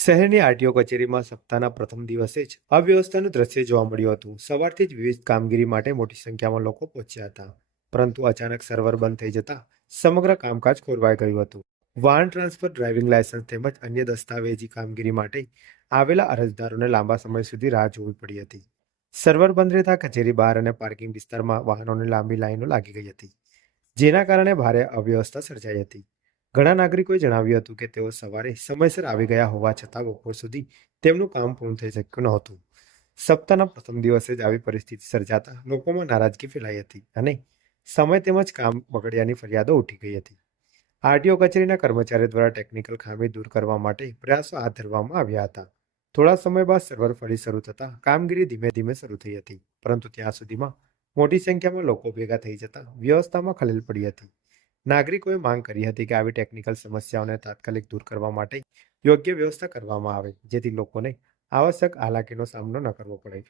શહેરની આરટીઓ કચેરીમાં સપ્તાહના પ્રથમ દિવસે જ અવ્યવસ્થાનું દ્રશ્ય જોવા મળ્યું હતું. સવારથી જ વિવિધ કામગીરી માટે મોટી સંખ્યામાં લોકો પહોંચ્યા હતા, પરંતુ અચાનક સર્વર બંધ થઈ જતા સમગ્ર કામકાજ ખોરવાઈ ગયું હતું. વાહન ટ્રાન્સફર, ડ્રાઇવિંગ લાયસન્સ તેમજ અન્ય દસ્તાવેજી કામગીરી માટે આવેલા અરજદારોને લાંબા સમય સુધી રાહ જોવી પડી હતી. સર્વર બંધ રહેતા કચેરી બહાર અને પાર્કિંગ વિસ્તારમાં વાહનોની લાંબી લાઈનો લાગી ગઈ હતી, જેના કારણે ભારે અવ્યવસ્થા સર્જાઈ હતી. ઘણા નાગરિકોએ જણાવ્યું હતું કે તેઓ સવારે સમયસર આવી ગયા હોવા છતાં બપોર સુધી તેમનું કામ પૂર્ણ થઈ શક્યું નહોતું. સપ્તાહના પ્રથમ દિવસે જ આવી પરિસ્થિતિ સર્જાતા લોકોમાં નારાજગી ફેલાઈ હતી અને સમય તેમજ કામ બગડ્યાની ફરિયાદો ઉઠી ગઈ હતી. આરટીઓ કચેરીના કર્મચારીઓ દ્વારા ટેકનિકલ ખામી દૂર કરવા માટે પ્રયાસો હાથ ધરવામાં આવ્યા હતા. થોડા સમય બાદ સર્વર ફરી શરૂ થતાં કામગીરી ધીમે ધીમે શરૂ થઈ હતી, પરંતુ ત્યાં સુધીમાં મોટી સંખ્યામાં લોકો ભેગા થઈ જતા વ્યવસ્થામાં ખલેલ પડી હતી. નાગરિકોએ માંગ કરી હતી કે આવી ટેકનિકલ સમસ્યાઓને તાત્કાલિક દૂર કરવા માટે યોગ્ય વ્યવસ્થા કરવામાં આવે, જેથી લોકોને આવશ્યક હાલાકીનો સામનો ન કરવો પડે.